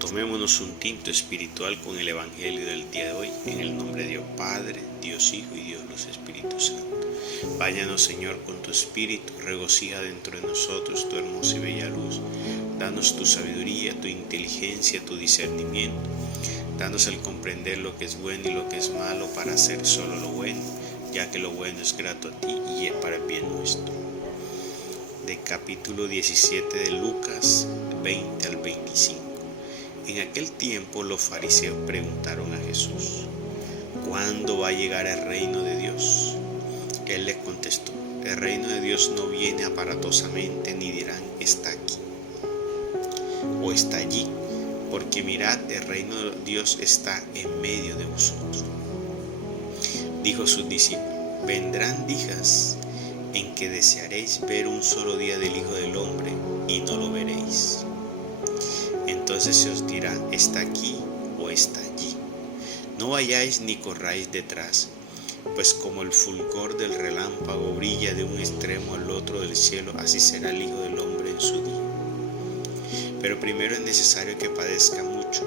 Tomémonos un tinto espiritual con el Evangelio del día de hoy, en el nombre de Dios Padre, Dios Hijo y Dios los Espíritus Santos. Báñanos, Señor, con tu Espíritu, regocija dentro de nosotros tu hermosa y bella luz. Danos tu sabiduría, tu inteligencia, tu discernimiento. Danos el comprender lo que es bueno y lo que es malo para hacer solo lo bueno, ya que lo bueno es grato a ti y es para el bien nuestro. De capítulo 17 de Lucas 20 al 25. En aquel tiempo los fariseos preguntaron a Jesús: ¿cuándo va a llegar el reino de Dios? Él les contestó: el reino de Dios no viene aparatosamente, ni dirán está aquí o está allí, porque mirad, el reino de Dios está en medio de vosotros. Dijo a sus discípulos: vendrán días en que desearéis ver un solo día del Hijo del Hombre y no lo veréis. Entonces se os dirá: está aquí o está allí. No vayáis ni corráis detrás, pues como el fulgor del relámpago brilla de un extremo al otro del cielo, así será el Hijo del Hombre en su día. Pero primero es necesario que padezca mucho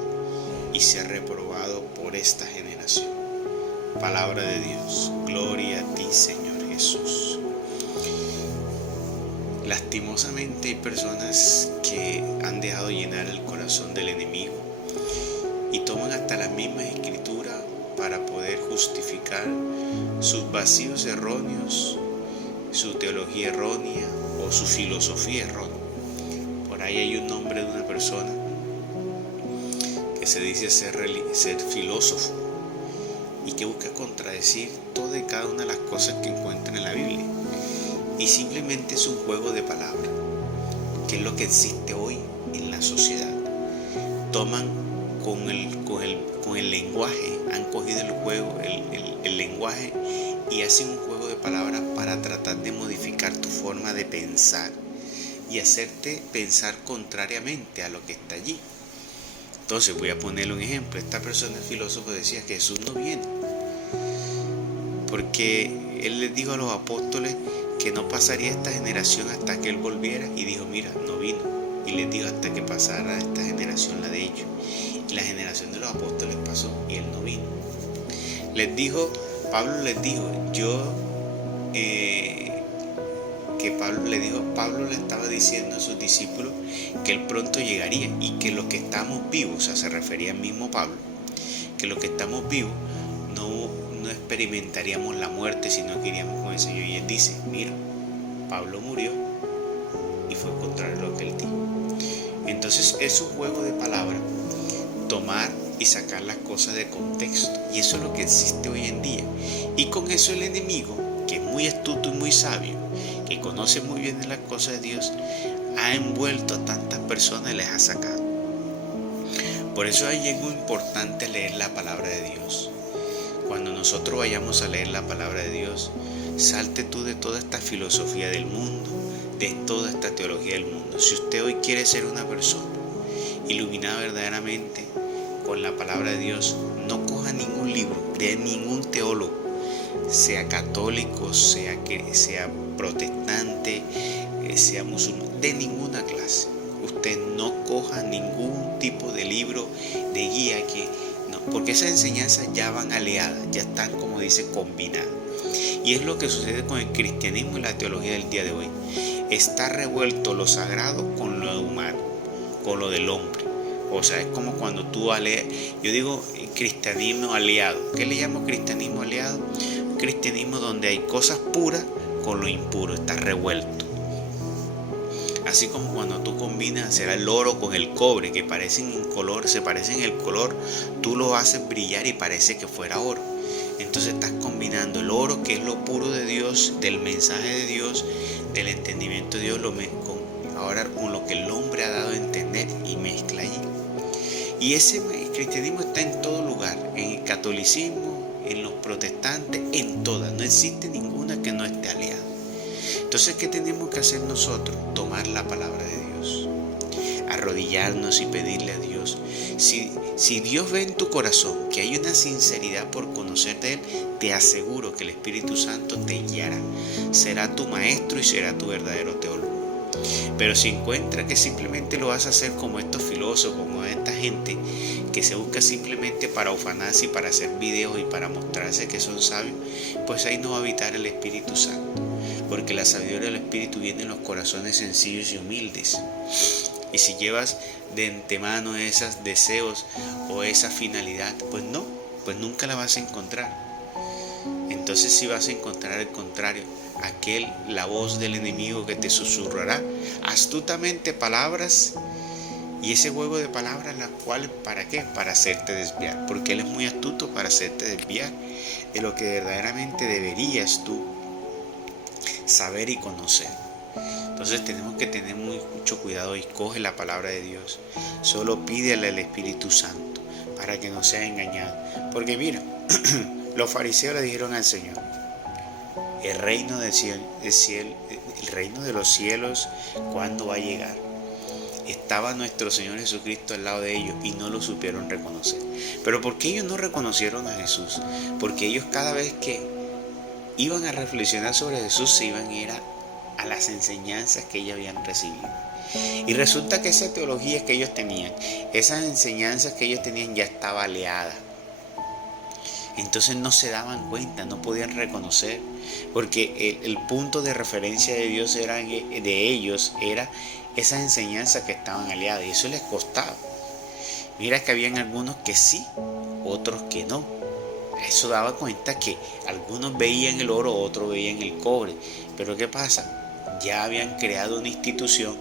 y sea reprobado por esta generación. Palabra de Dios. Gloria a ti, Señor Jesús. Lastimosamente hay personas que han dejado llenar el corazón del enemigo y toman hasta las mismas escrituras para poder justificar sus vacíos erróneos, su teología errónea o su filosofía errónea. Por ahí hay un nombre de una persona que se dice ser filósofo y que busca contradecir todas y cada una de las cosas que encuentra en la Biblia. Y simplemente es un juego de palabras, que es lo que existe hoy en la sociedad. Toman con el lenguaje, han cogido el juego, el lenguaje, y hacen un juego de palabras para tratar de modificar tu forma de pensar y hacerte pensar contrariamente a lo que está allí. Entonces voy a ponerle un ejemplo. Esta persona, el filósofo, decía que Jesús no viene, porque él les dijo a los apóstoles que no pasaría esta generación hasta que él volviera, y dijo: mira, no vino. Y les dijo hasta que pasara esta generación, la de ellos. Y la generación de los apóstoles pasó y él no vino. Pablo les dijo, Pablo le estaba diciendo a sus discípulos que él pronto llegaría y que los que estamos vivos, o sea, se refería al mismo Pablo, que los que estamos vivos no experimentaríamos la muerte, sino que iríamos con el Señor. Y él dice: mira, Pablo murió y fue contrario a lo que él dijo. Entonces es un juego de palabras, tomar y sacar las cosas de contexto, y eso es lo que existe hoy en día. Y con eso el enemigo, que es muy astuto y muy sabio, que conoce muy bien las cosas de Dios, ha envuelto a tantas personas y les ha sacado. Por eso hay algo importante leer la palabra de Dios. Cuando nosotros vayamos a leer la palabra de Dios, salte tú de toda esta filosofía del mundo, de toda esta teología del mundo. Si usted hoy quiere ser una persona iluminada verdaderamente con la palabra de Dios, no coja ningún libro de ningún teólogo, sea católico, sea protestante, sea musulmán, de ninguna clase. Usted no coja ningún tipo de libro de guía porque esas enseñanzas ya van aliadas, ya están, como dice, combinadas. Y es lo que sucede con el cristianismo y la teología del día de hoy. Está revuelto lo sagrado con lo humano, con lo del hombre. O sea, es como cuando tú yo digo cristianismo aliado. ¿Qué le llamo cristianismo aliado? Un cristianismo donde hay cosas puras con lo impuro, está revuelto. Así como cuando tú combinas hacer el oro con el cobre, que se parecen en el color, tú lo haces brillar y parece que fuera oro. Entonces estás combinando el oro, que es lo puro de Dios, del mensaje de Dios, del entendimiento de Dios, ahora con lo que el hombre ha dado a entender, y mezcla allí. Y ese cristianismo está en todo lugar, en el catolicismo, en los protestantes, en todas. No existe ninguna que no esté aliada. Entonces, ¿qué tenemos que hacer nosotros? Tomar la palabra de Dios, arrodillarnos y pedirle a Dios. Si Dios ve en tu corazón que hay una sinceridad por conocer de Él, te aseguro que el Espíritu Santo te guiará. Será tu maestro y será tu verdadero teólogo. Pero si encuentra que simplemente lo vas a hacer como estos filósofos, como esta gente que se busca simplemente para ufanarse y para hacer videos y para mostrarse que son sabios, pues ahí no va a habitar el Espíritu Santo. Porque la sabiduría del Espíritu viene en los corazones sencillos y humildes. Y si llevas de antemano esos deseos o esa finalidad, pues no, pues nunca la vas a encontrar. Entonces si vas a encontrar el contrario, la voz del enemigo que te susurrará astutamente palabras, y ese juego de palabras, las cuales, ¿para qué? Para hacerte desviar, porque él es muy astuto para hacerte desviar de lo que verdaderamente deberías tú saber y conocer. Entonces tenemos que tener mucho cuidado y coge la palabra de Dios. Solo pídele al Espíritu Santo para que no sea engañado. Porque mira, los fariseos le dijeron al Señor: el reino del cielo, el reino de los cielos, ¿cuándo va a llegar? Estaba nuestro Señor Jesucristo al lado de ellos y no lo supieron reconocer. Pero ¿por qué ellos no reconocieron a Jesús? Porque ellos cada vez que iban a reflexionar sobre Jesús se iban a ir a las enseñanzas que ellos habían recibido. Y resulta que esa teología que ellos tenían, esas enseñanzas que ellos tenían ya estaba aleada. Entonces no se daban cuenta, no podían reconocer, porque el punto de referencia de Dios de ellos era esas enseñanzas que estaban aliadas, y eso les costaba. Mira que habían algunos que sí, otros que no. Eso daba cuenta que algunos veían el oro, otros veían el cobre. Pero ¿qué pasa? Ya habían creado una institución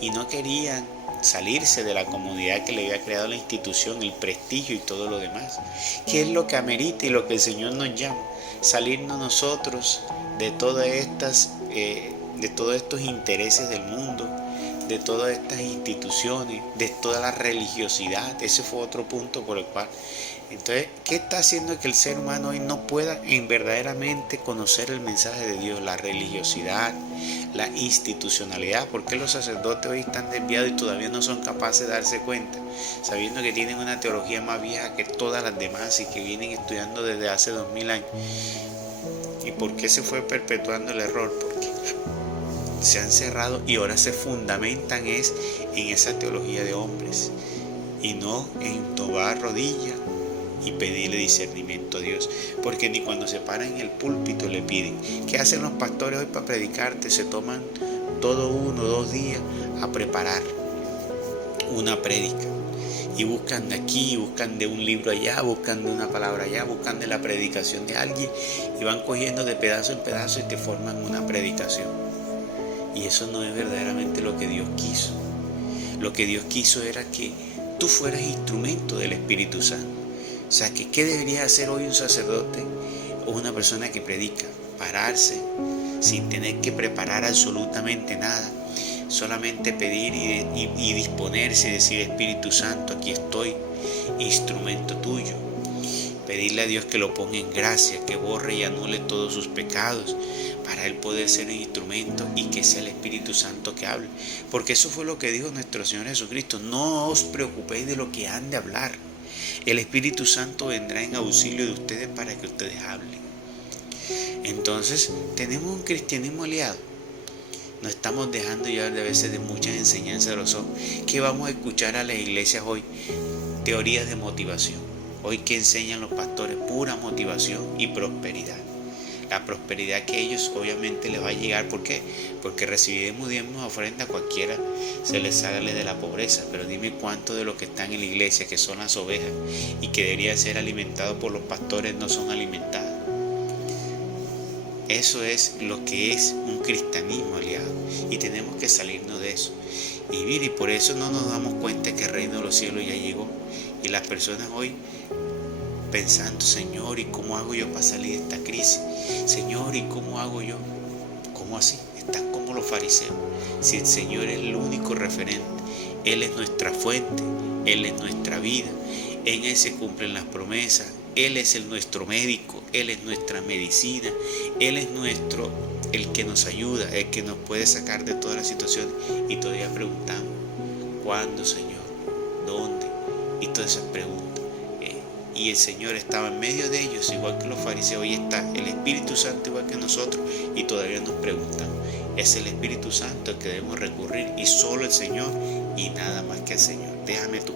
y no querían salirse de la comodidad que le había creado la institución, el prestigio y todo lo demás. ¿Qué es lo que amerita y lo que el Señor nos llama? Salirnos nosotros de todos estos intereses del mundo, de todas estas instituciones, de toda la religiosidad. Ese fue otro punto por el cual. Entonces, ¿qué está haciendo que el ser humano hoy no pueda verdaderamente conocer el mensaje de Dios? La religiosidad, la institucionalidad. ¿Por qué los sacerdotes hoy están desviados y todavía no son capaces de darse cuenta? Sabiendo que tienen una teología más vieja que todas las demás y que vienen estudiando desde hace 2000 años. ¿Y por qué se fue perpetuando el error? Porque se han cerrado y ahora se fundamentan en esa teología de hombres y no en tobar rodillas y pedirle discernimiento a Dios, porque ni cuando se paran en el púlpito le piden. ¿Qué hacen los pastores hoy para predicarte? Se toman todo 1 o 2 días a preparar una prédica y buscan de aquí, buscan de un libro allá, buscan de una palabra allá, buscan de la predicación de alguien y van cogiendo de pedazo en pedazo y te forman una predicación. Y eso no es verdaderamente lo que Dios quiso. Lo que Dios quiso era que tú fueras instrumento del Espíritu Santo. O sea, que ¿qué debería hacer hoy un sacerdote o una persona que predica? Pararse sin tener que preparar absolutamente nada, solamente pedir y disponerse y decir: Espíritu Santo, aquí estoy, instrumento tuyo. Pedirle a Dios que lo ponga en gracia, que borre y anule todos sus pecados, para Él poder ser un instrumento y que sea el Espíritu Santo que hable. Porque eso fue lo que dijo nuestro Señor Jesucristo: no os preocupéis de lo que han de hablar. El Espíritu Santo vendrá en auxilio de ustedes para que ustedes hablen. Entonces, tenemos un cristianismo aliado. Nos estamos dejando llevar de veces de muchas enseñanzas de los hombres. ¿Qué vamos a escuchar a las iglesias hoy? Teorías de motivación. Hoy, ¿qué enseñan los pastores? Pura motivación y prosperidad. La prosperidad que a ellos obviamente les va a llegar. ¿Por qué? Porque recibiremos diezmos, ofrendas, cualquiera se les sale de la pobreza. Pero dime cuánto de los que están en la iglesia, que son las ovejas y que deberían ser alimentados por los pastores, no son alimentados. Eso es lo que es un cristianismo aliado y tenemos que salirnos de eso. Y mire, y por eso no nos damos cuenta que el reino de los cielos ya llegó. Y las personas hoy pensando: Señor, ¿y cómo hago yo para salir de esta crisis? Señor, ¿y cómo hago yo? ¿Cómo así? Están como los fariseos. Si el Señor es el único referente, Él es nuestra fuente, Él es nuestra vida, en Él se cumplen las promesas, Él es nuestro médico, Él es nuestra medicina, Él es el que nos ayuda, el que nos puede sacar de todas las situaciones. Y todavía preguntamos: ¿cuándo, Señor? ¿Dónde? Y todas esas preguntas. Y el Señor estaba en medio de ellos, igual que los fariseos. Hoy está el Espíritu Santo igual que nosotros y todavía nos preguntamos. Es el Espíritu Santo al que debemos recurrir y solo el Señor y nada más que el Señor. Déjame tu